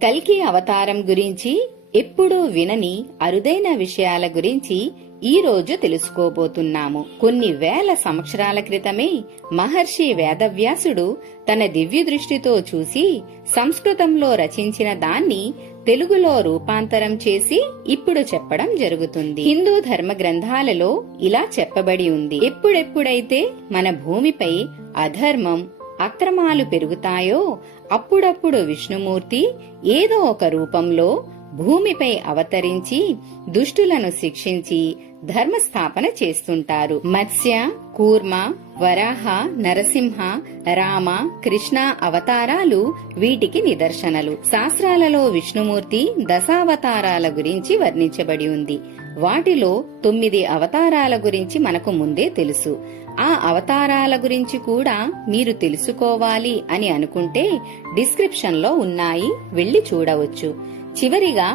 కల్కి అవతారం గురించి ఎప్పుడూ వినని అరుదైన విషయాల గురించి ఈ రోజు తెలుసుకోబోతున్నాము. కొన్ని వేల సంవత్సరాల క్రితమే మహర్షి వేదవ్యాసుడు తన దివ్య దృష్టితో చూసి సంస్కృతంలో రచించిన దాన్ని తెలుగులో రూపాంతరం చేసి ఇప్పుడు చెప్పడం జరుగుతుంది. హిందూ ధర్మ గ్రంథాలలో ఇలా చెప్పబడి ఉంది: ఎప్పుడెప్పుడైతే మన భూమిపై అధర్మం, అక్రమాలు పెరుగుతాయో అప్పుడప్పుడు విష్ణుమూర్తి ఏదో ఒక రూపంలో భూమిపై అవతరించి దుష్టులను శిక్షించి ధర్మస్థాపన చేస్తుంటారు. మత్స్య, కూర్మ, వరాహ, నరసింహ, రామ, కృష్ణ అవతారాలు వీటికి నిదర్శనలు. శాస్త్రాలలో విష్ణుమూర్తి దశావతారాల గురించి వర్ణించబడి ఉంది. వాటిలో 9 అవతారాల గురించి మనకు ముందే తెలుసు. ఆ అవతారాల గురించి కూడా మీరు తెలుసుకోవాలి అని అనుకుంటే డిస్క్రిప్షన్ లో ఉన్నాయి, వెళ్లి చూడవచ్చు. చివరిగా